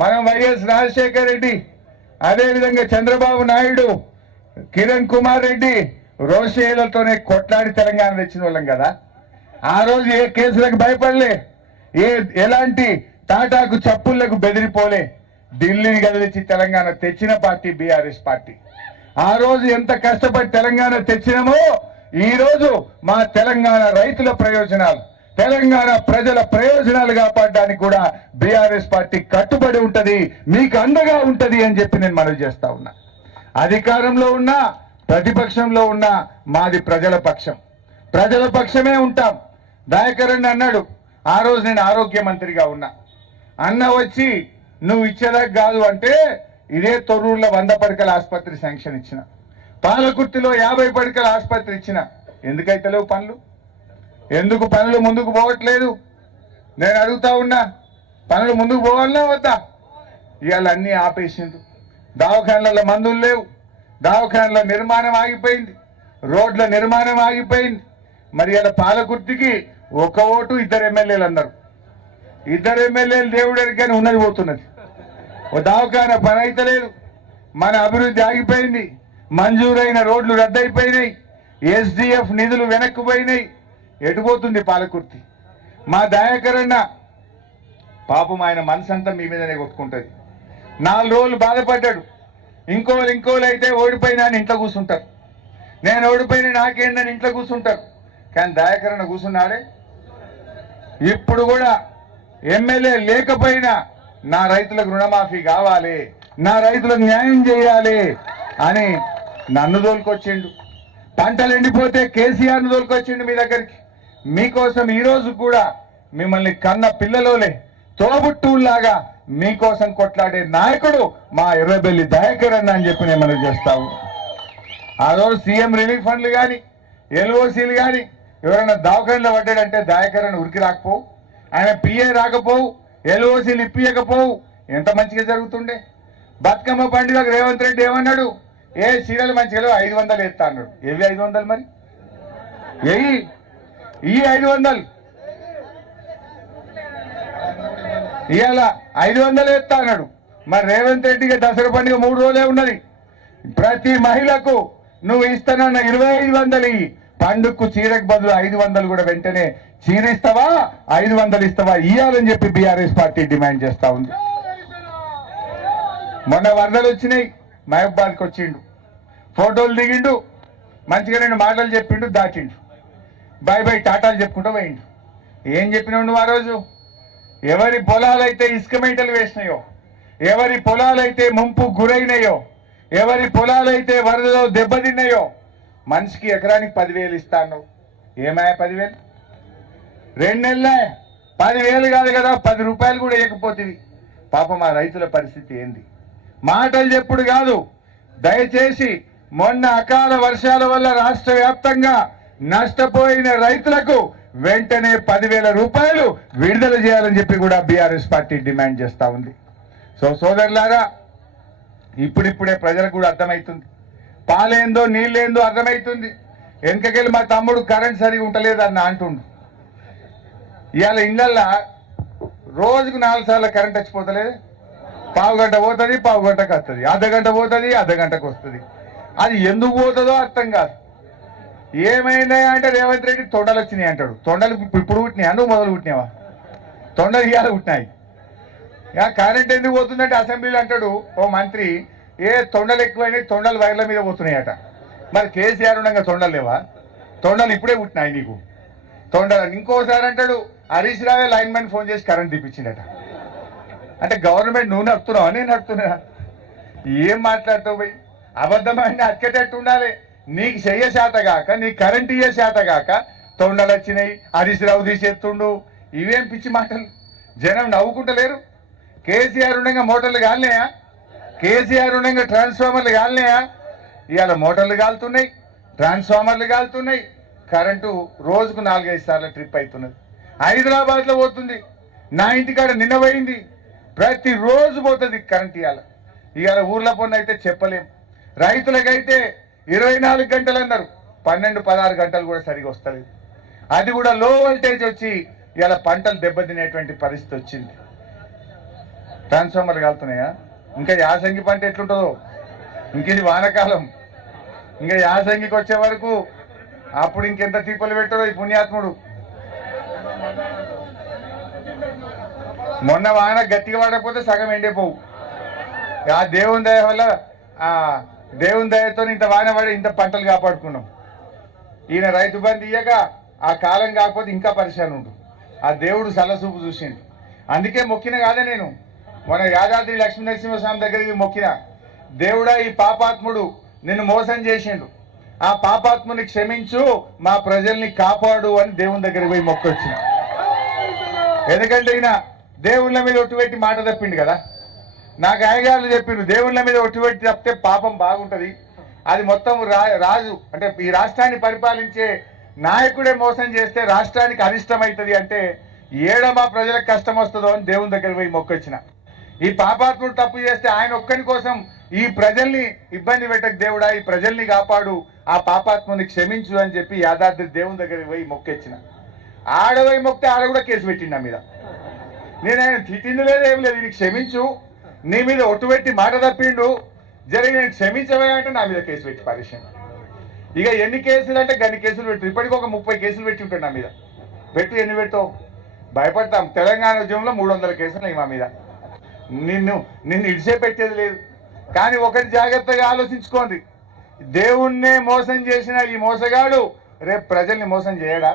మనం వైఎస్ రాజశేఖర రెడ్డి, అదేవిధంగా చంద్రబాబు నాయుడు, కిరణ్ కుమార్ రెడ్డి రోషేలతోనే కొట్లాడి తెలంగాణ తెచ్చిన వాళ్ళం కదా. ఆ రోజు ఏ కేసులకు భయపడలే, ఎలాంటి టాటాకు చప్పుళ్లకు బెదిరిపోలే. ఢిల్లీని కదిలించి తెలంగాణ తెచ్చిన పార్టీ బీఆర్ఎస్ పార్టీ. ఆ రోజు ఎంత కష్టపడి తెలంగాణ తెచ్చినామో ఈ రోజు మా తెలంగాణ రైతుల ప్రయోజనాలు, తెలంగాణ ప్రజల ప్రయోజనాలు కాపాడడానికి కూడా బీఆర్ఎస్ పార్టీ కట్టుబడి ఉంటది, మీకు అండగా ఉంటది అని చెప్పి నేను మనవి చేస్తా ఉన్నా. అధికారంలో ఉన్నా ప్రతిపక్షంలో ఉన్నా మాది ప్రజల పక్షం, ప్రజల పక్షమే ఉంటాం. దయాకర్ అన్న అన్నాడు, ఆ రోజు నేను ఆరోగ్య మంత్రిగా ఉన్నా, అన్న వచ్చి నువ్వు ఇచ్చేదాకా కాదు అంటే ఇదే తొర్రూరులో 100 పడకల ఆసుపత్రి శాంక్షన్ ఇచ్చిన, పాలకుర్తిలో 50 పడకల ఆసుపత్రి ఇచ్చిన. ఎందుకైతే లేవు పనులు? ఎందుకు పనులు ముందుకు పోవట్లేదు? నేను అడుగుతా ఉన్నా, పనులు ముందుకు పోవాలన్నా వద్దా? ఇవాళ అన్నీ ఆపేసింది. దవాఖానల మందులు లేవు, దవాఖానల నిర్మాణం ఆగిపోయింది, రోడ్ల నిర్మాణం ఆగిపోయింది. మరి ఇలా పాలకుర్తికి 1 ఓటు 2 ఎమ్మెల్యేలు అన్నారు. 2 ఎమ్మెల్యేలు దేవుడికి కానీ ఉన్నది పోతున్నది. ఓ దవాఖాన పని అయితే లేదు, మన అభివృద్ధి ఆగిపోయింది, మంజూరైన రోడ్లు రద్దయిపోయినాయి, ఎస్డిఎఫ్ నిధులు వెనక్కి పోయినాయి. ఎటుపోతుంది పాలకుర్తి? మా దయాకర్ అన్న పాపం ఆయన మనసంతా మీ మీదనే కొట్టుకుంటుంది. 4 రోజులు బాధపడ్డాడు. ఇంకోళ్ళు అయితే ఓడిపోయినా అని ఇంట్లో కూర్చుంటారు, నేను ఓడిపోయినా నాకేందని ఇంట్లో కూర్చుంటారు. కానీ దయాకర్ అన్న కూర్చున్నాడే. ఇప్పుడు కూడా ఎమ్మెల్యే లేకపోయినా నా రైతులకు రుణమాఫీ కావాలి, నా రైతులకు న్యాయం చేయాలి అని నన్ను తోలుకొచ్చిండు. పంటలు ఎండిపోతే కేసీఆర్ను తోలుకొచ్చిండు మీ దగ్గరికి. మీకోసం ఈరోజు కూడా మిమ్మల్ని కన్న పిల్లలోలే తోబుట్టులాగా మీకోసం కొట్లాడే నాయకుడు మా ఎర్రబెల్లి దయాకర్ అన్న అని చెప్పి నేను మనం చేస్తాము. ఆ రోజు సీఎం రిలీఫ్ ఫండ్లు కానీ ఎల్ఓసీలు కానీ ఎవరైనా దవాఖానలో పడ్డాడంటే దయాకర్ అన్న ఉరికి రాకపోవు, ఆయన పిఏ రాకపోవు, ఎల్ఓసీలు ఇప్పియకపోవు. ఎంత మంచిగా జరుగుతుండే. బతుకమ్మ పండుగకు రేవంత్ రెడ్డి ఏమన్నాడు? ఏ చీరలు మంచిగా 500 ఎత్తా అన్నాడు. ఏవి 500? మరి ఈ 500 ఇవాళ 500 ఎత్తా అన్నాడు. మరి రేవంత్ రెడ్డికి దసరా పండుగ 3 రోజులే ఉన్నది. ప్రతి మహిళకు నువ్వు ఇస్తానన్న 2500 పండుగకు చీరకు బదులు 500 కూడా వెంటనే చీర ఇస్తావా, 500 ఇస్తావా ఇయ్యాలని చెప్పి బీఆర్ఎస్ పార్టీ డిమాండ్ చేస్తా ఉంది. మొన్న వరదలు వచ్చినాయి, మహబూబాద్కి వచ్చిండు, ఫోటోలు దిగిండు, మంచిగా 2 మాటలు చెప్పిండు, దాచిండు, బై బై టాటాలు చెప్పుకుంటూ పోయిండు. ఏం చెప్పినావు నువ్వు ఆ రోజు? ఎవరి పొలాలైతే ఇసుక మేటలు వేసినాయో, ఎవరి పొలాలైతే ముంపు గురైనాయో, ఎవరి పొలాలైతే వరదలో దెబ్బతిన్నాయో మనిషికి ఎకరానికి 10,000 ఇస్తాను. ఏమాయా 10,000? 2 నెలలే 10,000 కాదు కదా, 10 రూపాయలు కూడా ఇవ్వకపోతుంది. పాపం ఆ రైతుల పరిస్థితి ఏంది? మాటలు చెప్పుడు కాదు, దయచేసి మొన్న అకాల వర్షాల వల్ల రాష్ట్ర వ్యాప్తంగా నష్టపోయిన రైతులకు వెంటనే 10,000 రూపాయలు విడుదల చేయాలని చెప్పి కూడా బీఆర్ఎస్ పార్టీ డిమాండ్ చేస్తా ఉంది. సో సోదరులారా, ఇప్పుడిప్పుడే ప్రజలకు కూడా అర్థమవుతుంది, పాలేందో నీళ్ళేందో అర్థమవుతుంది. వెనకకెళ్ళి మా తమ్ముడు కరెంట్ సరిగా ఉంటలేదు అన్న అంటుండు. ఇవాళ ఇళ్ళల్లో రోజుకు 4 సార్లు కరెంట్ వచ్చిపోతలేదు. పావు గంట పోతుంది, పావు గంటకు వస్తుంది, అర్ధగంట పోతుంది, అర్ధగంటకు వస్తుంది. అది ఎందుకు పోతుందో అర్థం కాదు. ఏమైందా అంటే రేవంత్ రెడ్డి తొండలు వచ్చినాయి అంటాడు. తొండలు ఇప్పుడు పుట్టినాయా? నువ్వు మొదలు పుట్టినావా? తొండలు ఇవాళ పుట్టినాయి. కరెంట్ ఎందుకు పోతుందంటే అసెంబ్లీలో అంటాడు ఓ మంత్రి, ఏ తొండలు ఎక్కువైనాయి, తొండలు వైర్ల మీద పోతున్నాయట. మరి కేసీఆర్ ఉండగా తొండలు లేవా? తొండలు ఇప్పుడే పుట్టినాయి నీకు తొండలు. ఇంకోసారి అంటాడు హరీష్ రావే లైన్ మ్యాన్ ఫోన్ చేసి కరెంట్ తెప్పించిండట. అంటే గవర్నమెంట్ నువ్వు నడుపుతున్నావా, నేను నడుపుతున్నా? ఏం మాట్లాడుతావు పోయి? అబద్ధమైన అక్కటట్టు ఉండాలి. నీకు చెయ్య శాతగాక, నీకు కరెంట్ ఇయ్యే శాతగాక తొండలు వచ్చినాయి, హరీష్ రావు తీసేస్తుండు. ఇవేం పిచ్చి మాటలు? జనం నవ్వుకుంటలేరు. కేసీఆర్ ఉండగా మోటార్లు కాలినాయా? కేసీఆర్ ఉండగా ట్రాన్స్ఫార్మర్లు కాలినాయా? ఇవాళ మోటార్లు కాలుతున్నాయి, ట్రాన్స్ఫార్మర్లు కాలుతున్నాయి, కరెంటు రోజుకు 4-5 సార్లు ట్రిప్ అవుతున్నది. హైదరాబాద్లో పోతుంది, నా ఇంటికాడ నిన్న పోయింది, ప్రతిరోజు పోతుంది కరెంట్. ఇవాళ ఊర్ల పన్ను అయితే చెప్పలేం. రైతులకైతే 24 గంటలు అన్నారు, 12-16 గంటలు కూడా సరిగా వస్తలేదు. అది కూడా లో వోల్టేజ్ వచ్చి ఇలా పంటలు దెబ్బతినేటువంటి పరిస్థితి వచ్చింది. ట్రాన్స్ఫార్మర్లు కాలుతున్నాయా? ఇంకా యాసంగి పంట ఎట్లుంటుందో, ఇంక ఇది వానకాలం, ఇంకా యాసంగికి వచ్చే వరకు అప్పుడు ఇంకెంత తీపలు పెట్టారో ఈ పుణ్యాత్ముడు. మొన్న వాన గట్టిగా పడకపోతే సగం ఎండిపోవు. ఆ దేవుని దయ వల్ల, ఆ దేవుని దయతో ఇంత వాన పడి ఇంత పంటలు కాపాడుకున్నాం. ఈయన రైతు బంధు ఇయ్యక ఆ కాలం కాకపోతే ఇంకా పరిశాన్ ఉండు. ఆ దేవుడు సలసూపు చూసిండు. అందుకే మొక్కిన కాదే నేను మన యాదాద్రి లక్ష్మీ నరసింహస్వామి దగ్గరికి మొక్కిన, దేవుడా ఈ పాపాత్ముడు నిన్ను మోసం చేసిండు, ఆ పాపాత్ముని క్షమించు, మా ప్రజల్ని కాపాడు అని దేవుని దగ్గరికి పోయి మొక్కొచ్చిన. ఎందుకంటే ఈయన దేవుళ్ళ మీద ఒట్టు పెట్టి మాట తప్పిండు కదా. నాకు అయ్యగారులు చెప్పిండు, దేవుళ్ళ మీద ఒట్టు పెట్టి తప్పితే పాపం బాగుంటది, అది మొత్తం రాజు అంటే ఈ రాష్ట్రాన్ని పరిపాలించే నాయకుడే మోసం చేస్తే రాష్ట్రానికి అనిష్టమవుతుంది అంటే ఏడమా ప్రజలకు కష్టం వస్తుందో అని దేవుని దగ్గరికి పోయి మొక్కొచ్చిన. ఈ పాపాత్ముడు తప్పు చేస్తే ఆయన ఒక్కని కోసం ఈ ప్రజల్ని ఇబ్బంది పెట్టక దేవుడా ఈ ప్రజల్ని కాపాడు, ఆ పాపాత్ముని క్షమించు అని చెప్పి యాదాద్రి దేవుని దగ్గరికి పోయి మొక్కొచ్చిన. ఆడపోయి మొక్కితే ఆడ కూడా కేసు పెట్టిండు నా మీద. నేను ఆయన తిట్టింది లేదు ఏం లేదు, ఇది క్షమించు, నీ మీద ఒట్టు పెట్టి మాట తప్పిండు, జరిగి నేను క్షమించవే అంటే నా మీద కేసు పెట్టి పరిచయం. ఇక ఎన్ని కేసులు అంటే గన్ని కేసులు పెట్టు, ఇప్పటికి ఒక 30 కేసులు పెట్టి ఉంటాడు నా మీద. పెట్టు, ఎన్ని పెట్టావు? భయపడతాం. తెలంగాణ ఉద్యమంలో 300 కేసులు మా మీద. నిన్ను ఇడిసే పెట్టేది లేదు. కానీ ఒకటి జాగ్రత్తగా ఆలోచించుకోండి, దేవుణ్ణే మోసం చేసిన ఈ మోసగాడు రేపు ప్రజల్ని మోసం చేయడా?